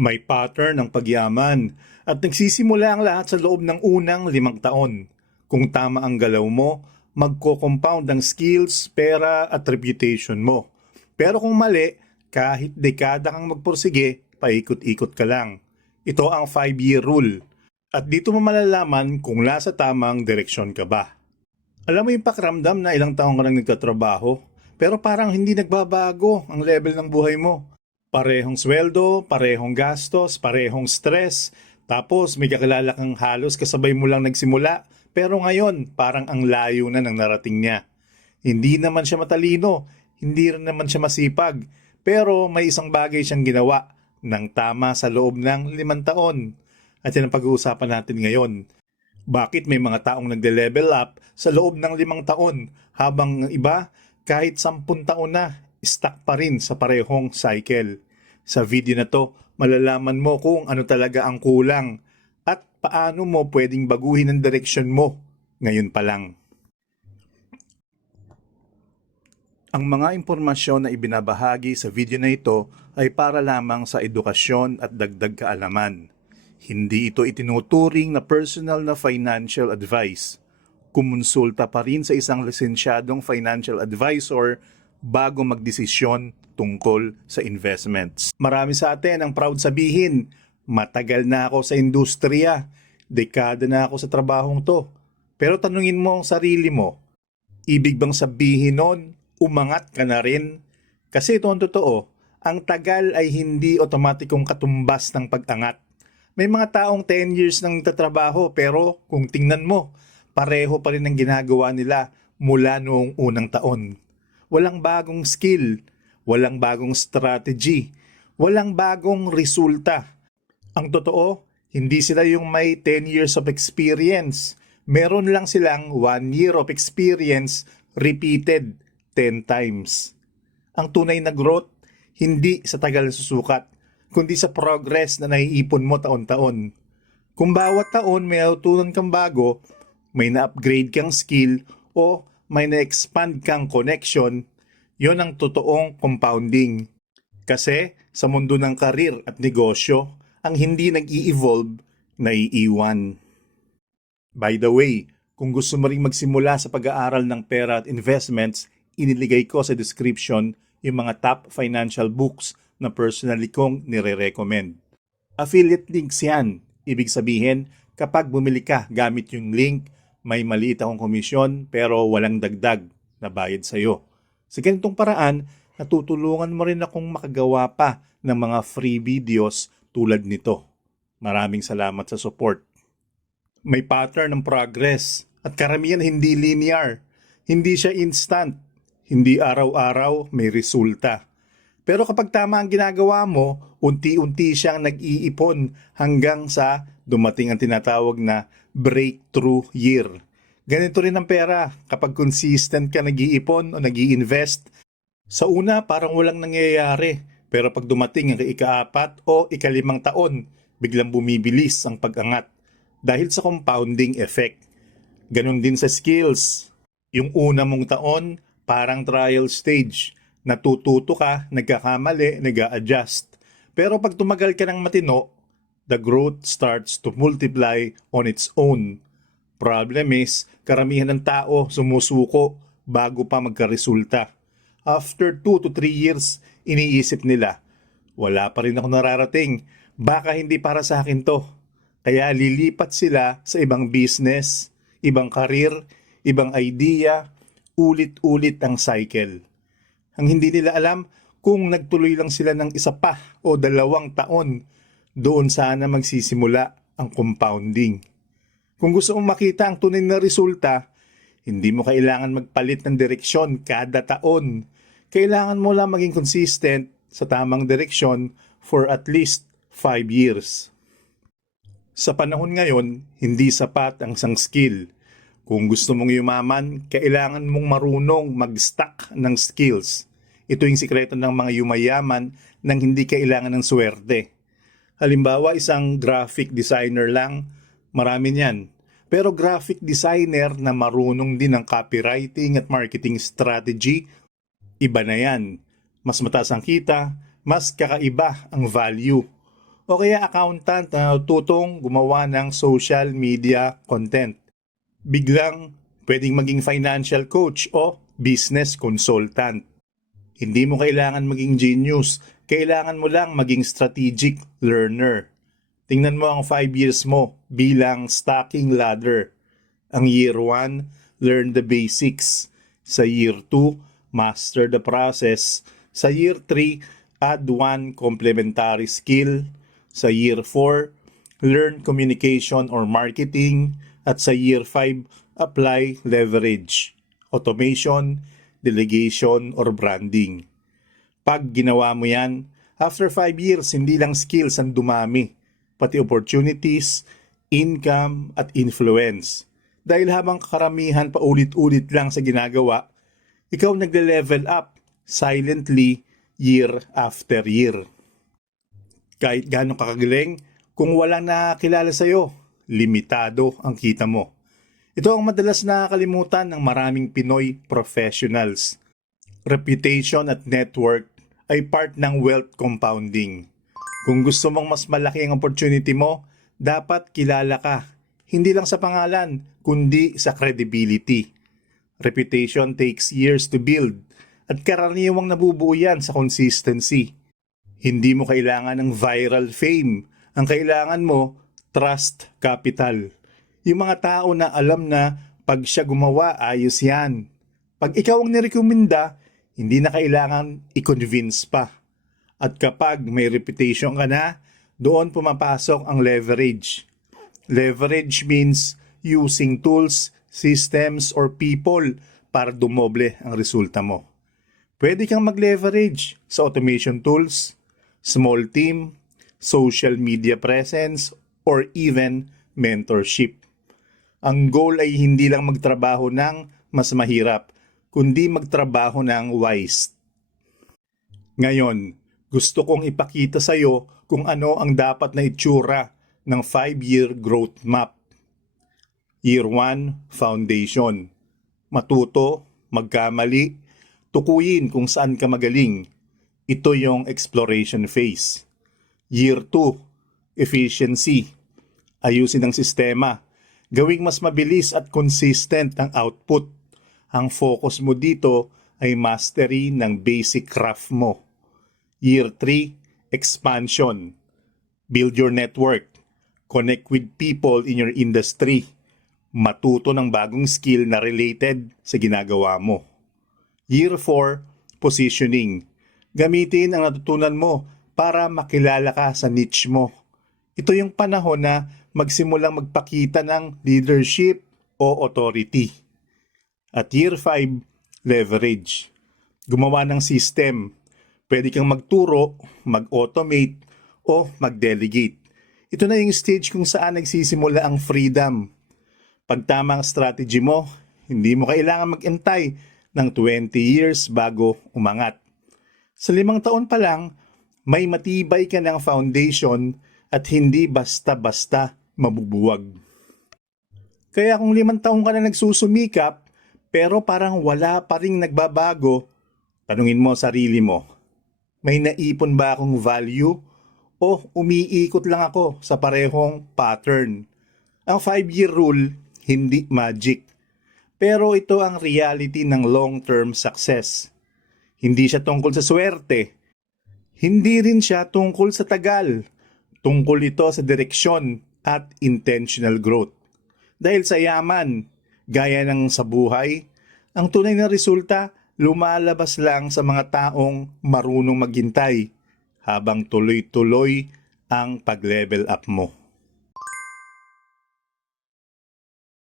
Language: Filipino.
May pattern ng pagyaman at nagsisimula ang lahat sa loob ng unang limang taon. Kung tama ang galaw mo, magko-compound ang skills, pera at reputation mo. Pero kung mali, kahit dekada kang magpursige, paikot-ikot ka lang. Ito ang 5-year rule. At dito mo malalaman kung nasa tamang direksyon ka ba. Alam mo yung pakiramdam na ilang taong ka nang nagtatrabaho, pero parang hindi nagbabago ang level ng buhay mo. Parehong sweldo, parehong gastos, parehong stress, tapos may kakilala kang halos kasabay mo lang nagsimula, pero ngayon parang ang layo na ng narating niya. Hindi naman siya matalino, hindi rin naman siya masipag, pero may isang bagay siyang ginawa ng tama sa loob ng limang taon. At yan ang pag-uusapan natin ngayon. Bakit may mga taong nagde-level up sa loob ng limang taon habang ang iba kahit sampun taon na stuck pa rin sa parehong cycle. Sa video na to, malalaman mo kung ano talaga ang kulang at paano mo pwedeng baguhin ang direksyon mo ngayon pa lang. Ang mga impormasyon na ibinabahagi sa video na ito ay para lamang sa edukasyon at dagdag kaalaman. Hindi ito itinuturing na personal na financial advice. Kumonsulta pa rin sa isang lisensyadong financial advisor bago magdesisyon tungkol sa investments. Marami sa atin ang proud sabihin, matagal na ako sa industriya, dekada na ako sa trabahong to. Pero tanungin mo ang sarili mo, ibig bang sabihin nun, umangat ka na rin? Kasi ito ang totoo, ang tagal ay hindi otomatikong katumbas ng pag-angat. May mga taong 10 years nang tatrabaho pero kung tingnan mo, pareho pa rin ang ginagawa nila mula noong unang taon. Walang bagong skill, walang bagong strategy, walang bagong resulta. Ang totoo, hindi sila yung may 10 years of experience. Meron lang silang 1 year of experience repeated 10 times. Ang tunay na growth, hindi sa tagal susukat, kundi sa progress na naiipon mo taon-taon. Kung bawat taon may natutunan kang bago, may na-upgrade kang skill o may na-expand kang connection, yon ang totoong compounding. Kasi sa mundo ng karir at negosyo, ang hindi nag-i-evolve, naiiwan. By the way, kung gusto mo ring magsimula sa pag-aaral ng pera at investments, iniligay ko sa description yung mga top financial books na personally kong nire-recommend. Affiliate links yan. Ibig sabihin, kapag bumili ka gamit yung link, may maliit akong komisyon pero walang dagdag na bayad sa'yo. Sa ganitong paraan, natutulungan mo rin akong makagawa pa ng mga free videos tulad nito. Maraming salamat sa support. May pattern ng progress at karamihan hindi linear. Hindi siya instant. Hindi araw-araw may resulta. Pero kapag tama ang ginagawa mo, unti-unti siyang nag-iipon hanggang sa dumating ang tinatawag na breakthrough year. Ganito rin ang pera kapag consistent ka nag-iipon o nag invest Sa una, parang walang nangyayari. Pero pag dumating ang ikaapat o ikalimang taon, biglang bumibilis ang pag-angat dahil sa compounding effect. Ganon din sa skills. Yung una mong taon, parang trial stage natututo ka, nagkakamali, nag adjust Pero pag tumagal ka ng matino, the growth starts to multiply on its own. Problem is, karamihan ng tao sumusuko bago pa magkaresulta. After 2 to 3 years, iniisip nila, wala pa rin ako nararating, baka hindi para sa akin to. Kaya lilipat sila sa ibang business, ibang karir, ibang idea, ulit-ulit ang cycle. Ang hindi nila alam kung nagtuloy lang sila ng isa pa o dalawang taon, doon sana magsisimula ang compounding. Kung gusto mong makita ang tunay na resulta, hindi mo kailangan magpalit ng direksyon kada taon. Kailangan mo lang maging consistent sa tamang direksyon for at least 5 years. Sa panahon ngayon, hindi sapat ang isang skill. Kung gusto mong yumaman, kailangan mong marunong mag-stack ng skills. Ito yung sikreto ng mga yumayaman nang hindi kailangan ng swerte. Halimbawa, isang graphic designer lang, marami niyan. Pero graphic designer na marunong din ng copywriting at marketing strategy, iba na yan. Mas mataas ang kita, mas kakaiba ang value. o kaya accountant na tutong gumawa ng social media content. Biglang pwedeng maging financial coach o business consultant. Hindi mo kailangan maging genius, kailangan mo lang maging strategic learner. Tingnan mo ang 5 years mo bilang stacking ladder. Ang year 1, learn the basics. Sa year 2, master the process. Sa year 3, add one complementary skill. Sa year 4, learn communication or marketing. At sa year 5, apply leverage, automation, delegation, or branding. Pag ginawa mo yan, after 5 years, hindi lang skills ang dumami, pati opportunities, income, at influence. Dahil habang karamihan pa ulit-ulit lang sa ginagawa, ikaw nagle-level up silently year after year. Kahit gaano kakagaling, kung walang nakakilala sa'yo, limitado ang kita mo. Ito ang madalas nakakalimutan ng maraming Pinoy professionals. Reputation at network ay part ng wealth compounding. Kung gusto mong mas malaki ang opportunity mo, dapat kilala ka. Hindi lang sa pangalan, kundi sa credibility. Reputation takes years to build at karaniwang nabubuo yan sa consistency. Hindi mo kailangan ng viral fame. Ang kailangan mo, trust capital. Yung mga tao na alam na pag siya gumawa, ayos yan. Pag ikaw ang nirekomenda, hindi na kailangan i-convince pa. At kapag may reputation ka na, doon pumapasok ang leverage. Leverage means using tools, systems, or people para dumoble ang resulta mo. Pwede kang mag-leverage sa automation tools, small team, social media presence, or even mentorship. Ang goal ay hindi lang magtrabaho ng mas mahirap, kundi magtrabaho ng wise. Ngayon, gusto kong ipakita sa iyo kung ano ang dapat na itsura ng 5-year growth map. Year 1, foundation. Matuto, magkamali, tukuyin kung saan ka magaling. Ito yung exploration phase. Year 2, efficiency. Ayusin ang sistema. Gawing mas mabilis at consistent ang output. Ang focus mo dito ay mastery ng basic craft mo. Year 3, expansion. Build your network. Connect with people in your industry. Matuto ng bagong skill na related sa ginagawa mo. Year 4, positioning. Gamitin ang natutunan mo para makilala ka sa niche mo. Ito yung panahon na magsimulang magpakita ng leadership o authority. At year 5, leverage. Gumawa ng system. Pwede kang magturo, mag-automate, o mag-delegate. Ito na yung stage kung saan nagsisimula ang freedom. Pag tama ang strategy mo, hindi mo kailangan mag-entay ng 20 years bago umangat. Sa limang taon pa lang, may matibay ka ng foundation at hindi basta-basta mabubuwag. Kaya kung limang taon ka na nagsusumikap, pero parang wala pa ring nagbabago, tanungin mo sarili mo, may naipon ba akong value o umiikot lang ako sa parehong pattern? Ang 5-year rule, hindi magic. Pero ito ang reality ng long-term success. Hindi siya tungkol sa swerte. Hindi rin siya tungkol sa tagal. Tungkol ito sa direksyon at intentional growth. Dahil sa yaman, gaya ng sa buhay, ang tunay na resulta lumalabas lang sa mga taong marunong maghintay habang tuloy-tuloy ang pag-level up mo.